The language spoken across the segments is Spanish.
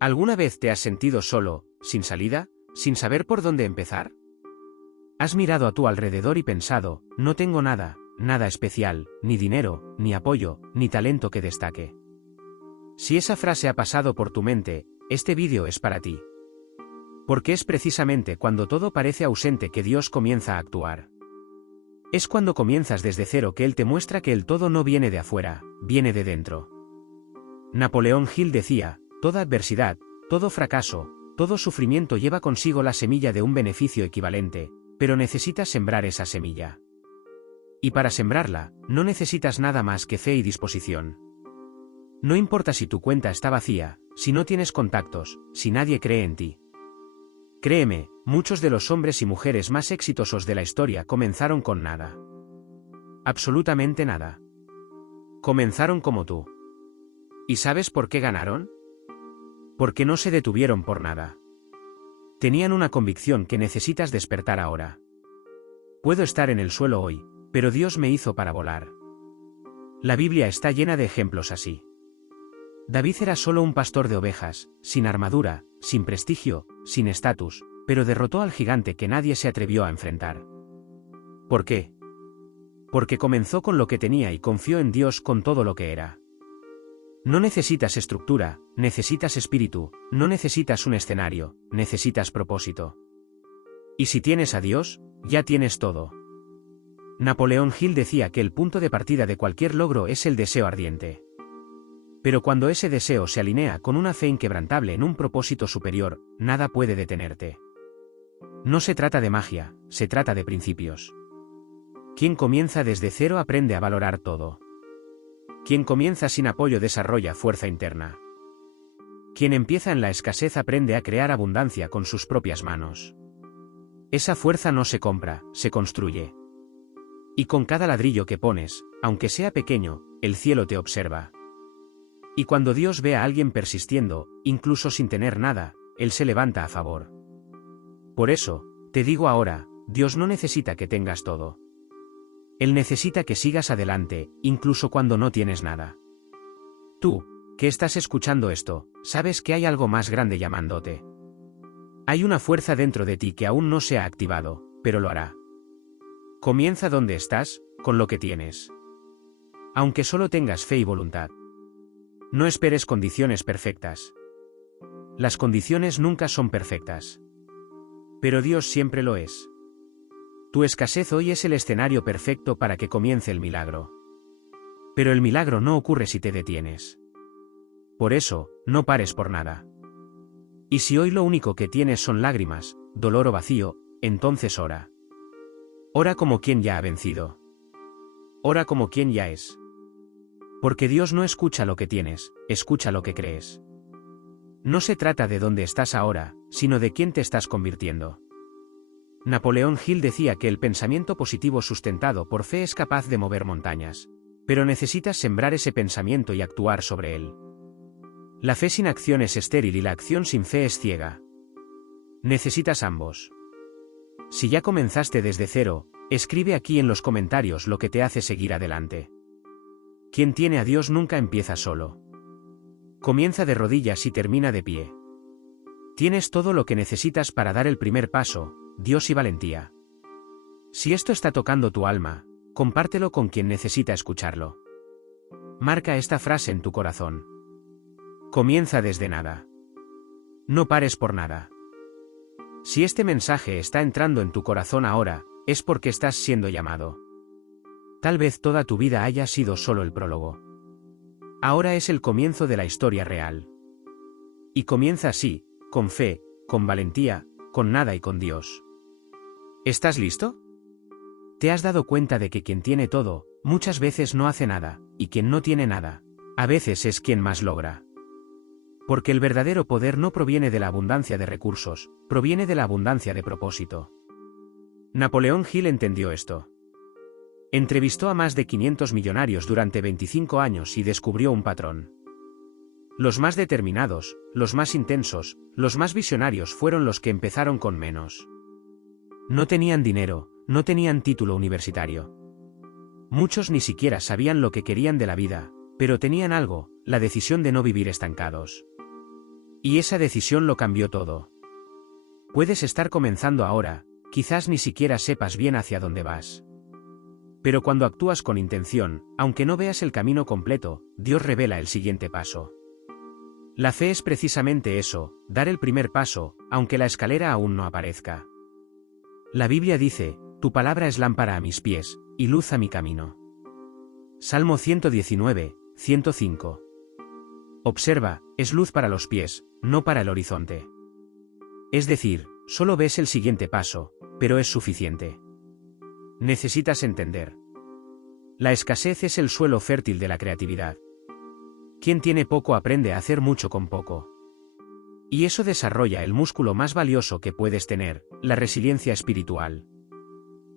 ¿Alguna vez te has sentido solo, sin salida, sin saber por dónde empezar? ¿Has mirado a tu alrededor y pensado, no tengo nada, nada especial, ni dinero, ni apoyo, ni talento que destaque? Si esa frase ha pasado por tu mente, este vídeo es para ti. Porque es precisamente cuando todo parece ausente que Dios comienza a actuar. Es cuando comienzas desde cero que Él te muestra que el todo no viene de afuera, viene de dentro. Napoleón Hill decía, toda adversidad, todo fracaso, todo sufrimiento lleva consigo la semilla de un beneficio equivalente, pero necesitas sembrar esa semilla. Y para sembrarla, no necesitas nada más que fe y disposición. No importa si tu cuenta está vacía, si no tienes contactos, si nadie cree en ti. Créeme, muchos de los hombres y mujeres más exitosos de la historia comenzaron con nada. Absolutamente nada. Comenzaron como tú. ¿Y sabes por qué ganaron? Porque no se detuvieron por nada. Tenían una convicción que necesitas despertar ahora. Puedo estar en el suelo hoy, pero Dios me hizo para volar. La Biblia está llena de ejemplos así. David era solo un pastor de ovejas, sin armadura, sin prestigio, sin estatus, pero derrotó al gigante que nadie se atrevió a enfrentar. ¿Por qué? Porque comenzó con lo que tenía y confió en Dios con todo lo que era. No necesitas estructura, necesitas espíritu, no necesitas un escenario, necesitas propósito. Y si tienes a Dios, ya tienes todo. Napoleón Hill decía que el punto de partida de cualquier logro es el deseo ardiente. Pero cuando ese deseo se alinea con una fe inquebrantable en un propósito superior, nada puede detenerte. No se trata de magia, se trata de principios. Quien comienza desde cero aprende a valorar todo. Quien comienza sin apoyo desarrolla fuerza interna. Quien empieza en la escasez aprende a crear abundancia con sus propias manos. Esa fuerza no se compra, se construye. Y con cada ladrillo que pones, aunque sea pequeño, el cielo te observa. Y cuando Dios ve a alguien persistiendo, incluso sin tener nada, Él se levanta a favor. Por eso, te digo ahora, Dios no necesita que tengas todo. Él necesita que sigas adelante, incluso cuando no tienes nada. Tú, que estás escuchando esto, sabes que hay algo más grande llamándote. Hay una fuerza dentro de ti que aún no se ha activado, pero lo hará. Comienza donde estás, con lo que tienes. Aunque solo tengas fe y voluntad. No esperes condiciones perfectas. Las condiciones nunca son perfectas. Pero Dios siempre lo es. Tu escasez hoy es el escenario perfecto para que comience el milagro. Pero el milagro no ocurre si te detienes. Por eso, no pares por nada. Y si hoy lo único que tienes son lágrimas, dolor o vacío, entonces ora. Ora como quien ya ha vencido. Ora como quien ya es. Porque Dios no escucha lo que tienes, escucha lo que crees. No se trata de dónde estás ahora, sino de quién te estás convirtiendo. Napoleón Hill decía que el pensamiento positivo sustentado por fe es capaz de mover montañas, pero necesitas sembrar ese pensamiento y actuar sobre él. La fe sin acción es estéril y la acción sin fe es ciega. Necesitas ambos. Si ya comenzaste desde cero, escribe aquí en los comentarios lo que te hace seguir adelante. Quien tiene a Dios nunca empieza solo. Comienza de rodillas y termina de pie. Tienes todo lo que necesitas para dar el primer paso, Dios y valentía. Si esto está tocando tu alma, compártelo con quien necesita escucharlo. Marca esta frase en tu corazón. Comienza desde nada. No pares por nada. Si este mensaje está entrando en tu corazón ahora, es porque estás siendo llamado. Tal vez toda tu vida haya sido solo el prólogo. Ahora es el comienzo de la historia real. Y comienza así, con fe, con valentía, con nada y con Dios. ¿Estás listo? ¿Te has dado cuenta de que quien tiene todo, muchas veces no hace nada, y quien no tiene nada, a veces es quien más logra? Porque el verdadero poder no proviene de la abundancia de recursos, proviene de la abundancia de propósito. Napoleón Hill entendió esto. Entrevistó a más de 500 millonarios durante 25 años y descubrió un patrón. Los más determinados, los más intensos, los más visionarios fueron los que empezaron con menos. No tenían dinero, no tenían título universitario. Muchos ni siquiera sabían lo que querían de la vida, pero tenían algo, la decisión de no vivir estancados. Y esa decisión lo cambió todo. Puedes estar comenzando ahora, quizás ni siquiera sepas bien hacia dónde vas. Pero cuando actúas con intención, aunque no veas el camino completo, Dios revela el siguiente paso. La fe es precisamente eso, dar el primer paso, aunque la escalera aún no aparezca. La Biblia dice, tu palabra es lámpara a mis pies, y luz a mi camino. Salmo 119, 105. Observa, es luz para los pies, no para el horizonte. Es decir, solo ves el siguiente paso, pero es suficiente. Necesitas entender. La escasez es el suelo fértil de la creatividad. Quien tiene poco aprende a hacer mucho con poco. Y eso desarrolla el músculo más valioso que puedes tener, la resiliencia espiritual.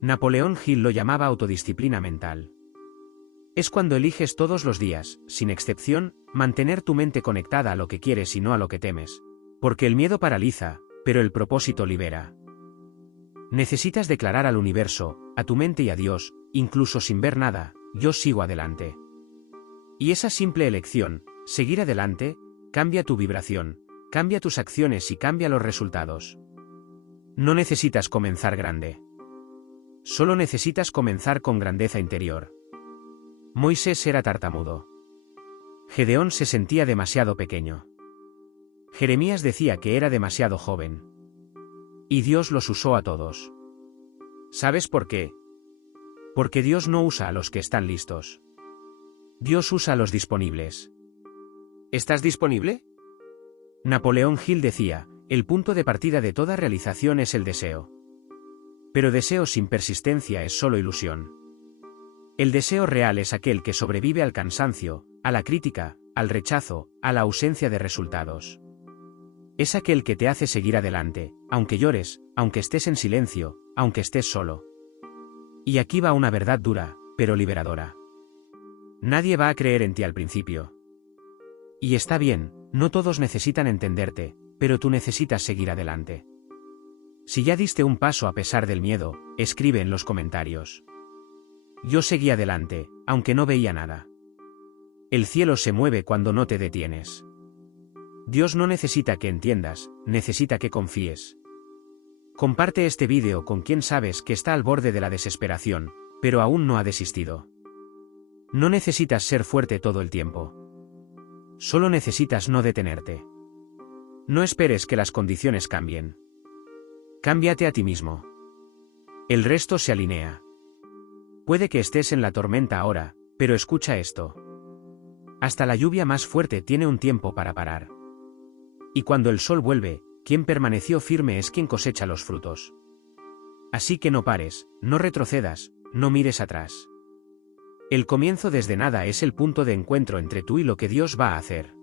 Napoleón Hill lo llamaba autodisciplina mental. Es cuando eliges todos los días, sin excepción, mantener tu mente conectada a lo que quieres y no a lo que temes. Porque el miedo paraliza, pero el propósito libera. Necesitas declarar al universo, a tu mente y a Dios, incluso sin ver nada, yo sigo adelante. Y esa simple elección, seguir adelante, cambia tu vibración, cambia tus acciones y cambia los resultados. No necesitas comenzar grande. Solo necesitas comenzar con grandeza interior. Moisés era tartamudo. Gedeón se sentía demasiado pequeño. Jeremías decía que era demasiado joven. Y Dios los usó a todos. ¿Sabes por qué? Porque Dios no usa a los que están listos. Dios usa a los disponibles. ¿Estás disponible? Napoleón Hill decía, el punto de partida de toda realización es el deseo. Pero deseo sin persistencia es solo ilusión. El deseo real es aquel que sobrevive al cansancio, a la crítica, al rechazo, a la ausencia de resultados. Es aquel que te hace seguir adelante, aunque llores, aunque estés en silencio, aunque estés solo. Y aquí va una verdad dura, pero liberadora. Nadie va a creer en ti al principio. Y está bien, no todos necesitan entenderte, pero tú necesitas seguir adelante. Si ya diste un paso a pesar del miedo, escribe en los comentarios. Yo seguí adelante, aunque no veía nada. El cielo se mueve cuando no te detienes. Dios no necesita que entiendas, necesita que confíes. Comparte este vídeo con quien sabes que está al borde de la desesperación, pero aún no ha desistido. No necesitas ser fuerte todo el tiempo. Solo necesitas no detenerte. No esperes que las condiciones cambien. Cámbiate a ti mismo. El resto se alinea. Puede que estés en la tormenta ahora, pero escucha esto. Hasta la lluvia más fuerte tiene un tiempo para parar. Y cuando el sol vuelve, quien permaneció firme es quien cosecha los frutos. Así que no pares, no retrocedas, no mires atrás. El comienzo desde nada es el punto de encuentro entre tú y lo que Dios va a hacer.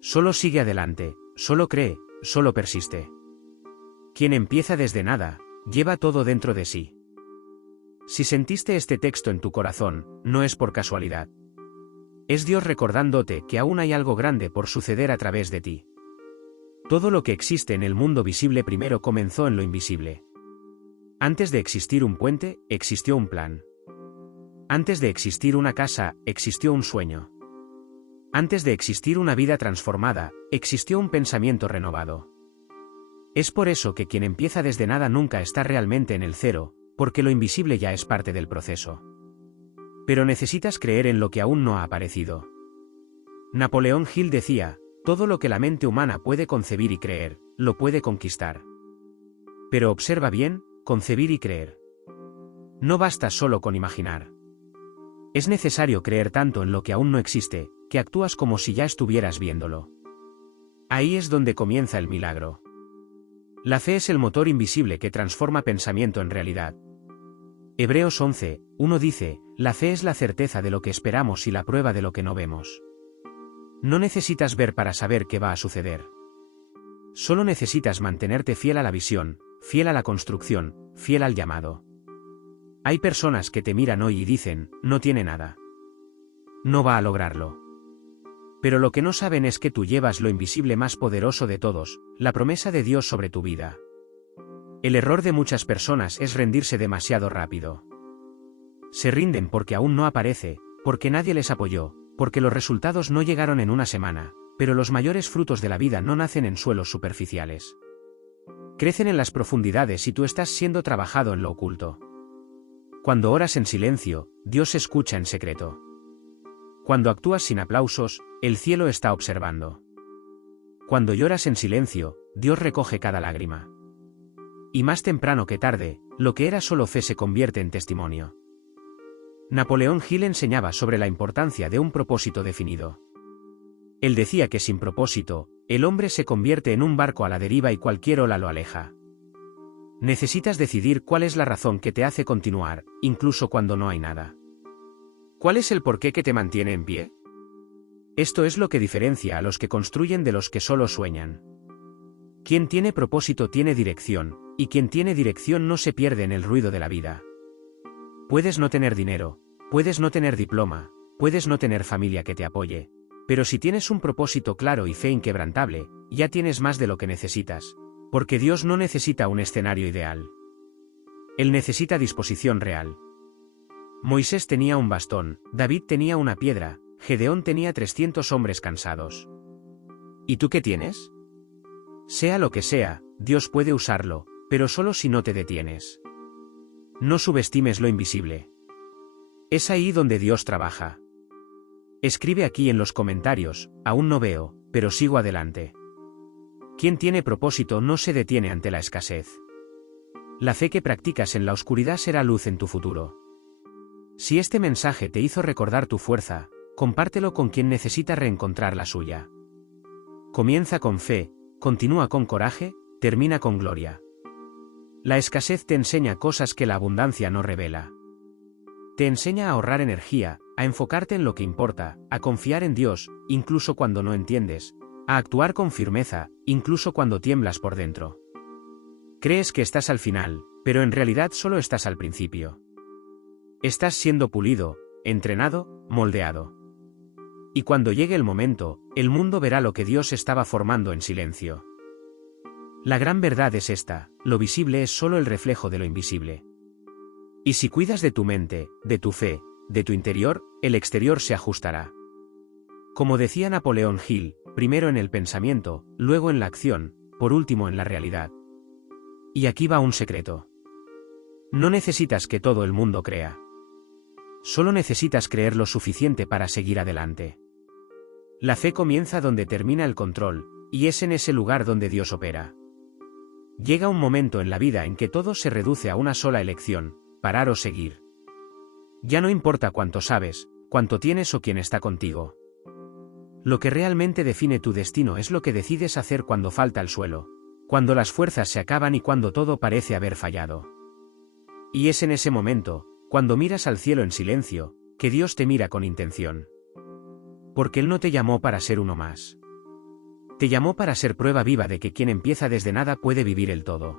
Solo sigue adelante, solo cree, solo persiste. Quien empieza desde nada, lleva todo dentro de sí. Si sentiste este texto en tu corazón, no es por casualidad. Es Dios recordándote que aún hay algo grande por suceder a través de ti. Todo lo que existe en el mundo visible primero comenzó en lo invisible. Antes de existir un puente, existió un plan. Antes de existir una casa, existió un sueño. Antes de existir una vida transformada, existió un pensamiento renovado. Es por eso que quien empieza desde nada nunca está realmente en el cero, porque lo invisible ya es parte del proceso. Pero necesitas creer en lo que aún no ha aparecido. Napoleón Hill decía, todo lo que la mente humana puede concebir y creer, lo puede conquistar. Pero observa bien, concebir y creer. No basta solo con imaginar. Es necesario creer tanto en lo que aún no existe, que actúas como si ya estuvieras viéndolo. Ahí es donde comienza el milagro. La fe es el motor invisible que transforma pensamiento en realidad. Hebreos 11, 1 dice, la fe es la certeza de lo que esperamos y la prueba de lo que no vemos. No necesitas ver para saber qué va a suceder. Solo necesitas mantenerte fiel a la visión, fiel a la construcción, fiel al llamado. Hay personas que te miran hoy y dicen, no tiene nada. No va a lograrlo. Pero lo que no saben es que tú llevas lo invisible más poderoso de todos, la promesa de Dios sobre tu vida. El error de muchas personas es rendirse demasiado rápido. Se rinden porque aún no aparece, porque nadie les apoyó, porque los resultados no llegaron en una semana, Pero los mayores frutos de la vida no nacen en suelos superficiales. Crecen en las profundidades y tú estás siendo trabajado en lo oculto. Cuando oras en silencio, Dios escucha en secreto. Cuando actúas sin aplausos, el cielo está observando. Cuando lloras en silencio, Dios recoge cada lágrima. Y más temprano que tarde, lo que era solo fe se convierte en testimonio. Napoleón Hill enseñaba sobre la importancia de un propósito definido. Él decía que sin propósito, el hombre se convierte en un barco a la deriva y cualquier ola lo aleja. Necesitas decidir cuál es la razón que te hace continuar, incluso cuando no hay nada. ¿Cuál es el porqué que te mantiene en pie? Esto es lo que diferencia a los que construyen de los que solo sueñan. Quien tiene propósito tiene dirección, y quien tiene dirección no se pierde en el ruido de la vida. Puedes no tener dinero, puedes no tener diploma, puedes no tener familia que te apoye, pero si tienes un propósito claro y fe inquebrantable, ya tienes más de lo que necesitas, porque Dios no necesita un escenario ideal. Él necesita disposición real. Moisés tenía un bastón, David tenía una piedra, Gedeón tenía 300 hombres cansados. ¿Y tú qué tienes? Sea lo que sea, Dios puede usarlo, pero solo si no te detienes. No subestimes lo invisible. Es ahí donde Dios trabaja. Escribe aquí en los comentarios, aún no veo, pero sigo adelante. Quien tiene propósito no se detiene ante la escasez. La fe que practicas en la oscuridad será luz en tu futuro. Si este mensaje te hizo recordar tu fuerza, compártelo con quien necesita reencontrar la suya. Comienza con fe, continúa con coraje, termina con gloria. La escasez te enseña cosas que la abundancia no revela. Te enseña a ahorrar energía, a enfocarte en lo que importa, a confiar en Dios, incluso cuando no entiendes, a actuar con firmeza, incluso cuando tiemblas por dentro. Crees que estás al final, pero en realidad solo estás al principio. Estás siendo pulido, entrenado, moldeado. Y cuando llegue el momento, el mundo verá lo que Dios estaba formando en silencio. La gran verdad es esta: lo visible es solo el reflejo de lo invisible. Y si cuidas de tu mente, de tu fe, de tu interior, el exterior se ajustará. Como decía Napoleón Hill, primero en el pensamiento, luego en la acción, por último en la realidad. Y aquí va un secreto. No necesitas que todo el mundo crea. Solo necesitas creer lo suficiente para seguir adelante. La fe comienza donde termina el control, y es en ese lugar donde Dios opera. Llega un momento en la vida en que todo se reduce a una sola elección: parar o seguir. Ya no importa cuánto sabes, cuánto tienes o quién está contigo. Lo que realmente define tu destino es lo que decides hacer cuando falta el suelo, cuando las fuerzas se acaban y cuando todo parece haber fallado. Y es en ese momento, cuando miras al cielo en silencio, que Dios te mira con intención. Porque Él no te llamó para ser uno más. Te llamó para ser prueba viva de que quien empieza desde nada puede vivir el todo.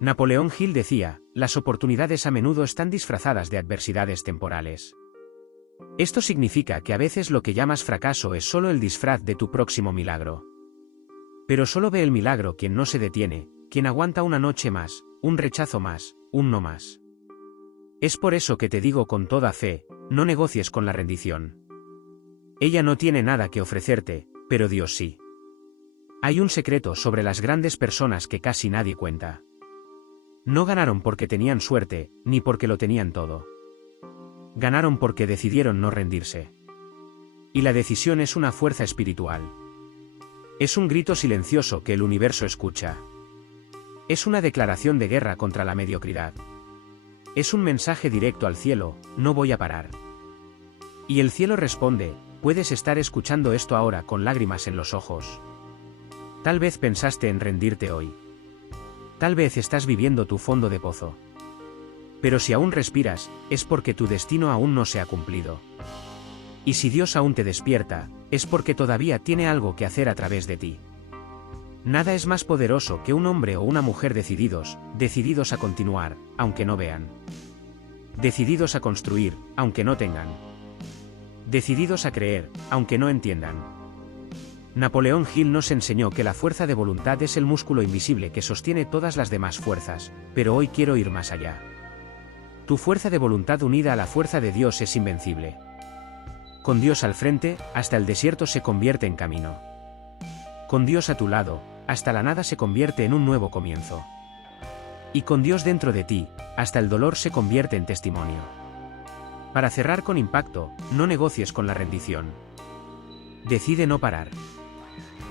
Napoleón Hill decía: las oportunidades a menudo están disfrazadas de adversidades temporales. Esto significa que a veces lo que llamas fracaso es solo el disfraz de tu próximo milagro. Pero solo ve el milagro quien no se detiene, quien aguanta una noche más, un rechazo más, un no más. Es por eso que te digo con toda fe: no negocies con la rendición. Ella no tiene nada que ofrecerte, pero Dios sí. Hay un secreto sobre las grandes personas que casi nadie cuenta. No ganaron porque tenían suerte, ni porque lo tenían todo. Ganaron porque decidieron no rendirse. Y la decisión es una fuerza espiritual. Es un grito silencioso que el universo escucha. Es una declaración de guerra contra la mediocridad. Es un mensaje directo al cielo: no voy a parar. Y el cielo responde: puedes estar escuchando esto ahora con lágrimas en los ojos. Tal vez pensaste en rendirte hoy. Tal vez estás viviendo tu fondo de pozo. Pero si aún respiras, es porque tu destino aún no se ha cumplido. Y si Dios aún te despierta, es porque todavía tiene algo que hacer a través de ti. Nada es más poderoso que un hombre o una mujer decididos a continuar, aunque no vean. Decididos a construir, aunque no tengan. Decididos a creer, aunque no entiendan. Napoleón Hill nos enseñó que la fuerza de voluntad es el músculo invisible que sostiene todas las demás fuerzas, pero hoy quiero ir más allá. Tu fuerza de voluntad unida a la fuerza de Dios es invencible. Con Dios al frente, hasta el desierto se convierte en camino. Con Dios a tu lado, hasta la nada se convierte en un nuevo comienzo. Y con Dios dentro de ti, hasta el dolor se convierte en testimonio. Para cerrar con impacto, no negocies con la rendición. Decide no parar.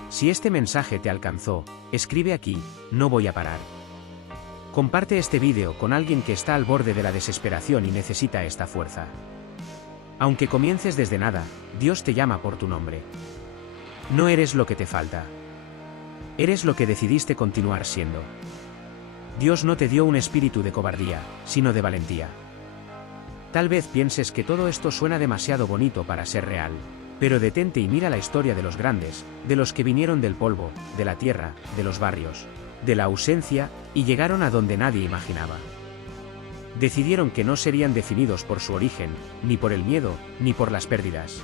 Si este mensaje te alcanzó, escribe aquí, no voy a parar. Comparte este vídeo con alguien que está al borde de la desesperación y necesita esta fuerza. Aunque comiences desde nada, Dios te llama por tu nombre. No eres lo que te falta. Eres lo que decidiste continuar siendo. Dios no te dio un espíritu de cobardía, sino de valentía. Tal vez pienses que todo esto suena demasiado bonito para ser real, pero detente y mira la historia de los grandes, de los que vinieron del polvo, de la tierra, de los barrios, de la ausencia, y llegaron a donde nadie imaginaba. Decidieron que no serían definidos por su origen, ni por el miedo, ni por las pérdidas.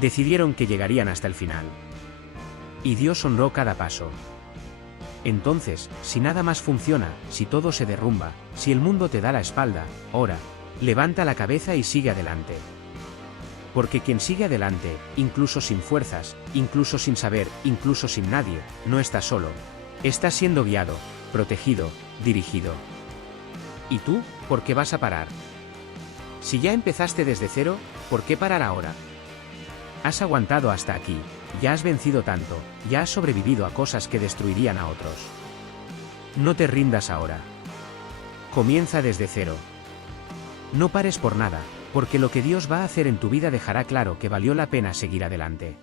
Decidieron que llegarían hasta el final. Y Dios honró cada paso. Entonces, si nada más funciona, si todo se derrumba, si el mundo te da la espalda, ora, levanta la cabeza y sigue adelante. Porque quien sigue adelante, incluso sin fuerzas, incluso sin saber, incluso sin nadie, no está solo. Está siendo guiado, protegido, dirigido. ¿Y tú, por qué vas a parar? Si ya empezaste desde cero, ¿por qué parar ahora? Has aguantado hasta aquí, ya has vencido tanto, ya has sobrevivido a cosas que destruirían a otros. No te rindas ahora. Comienza desde cero. No pares por nada, porque lo que Dios va a hacer en tu vida dejará claro que valió la pena seguir adelante.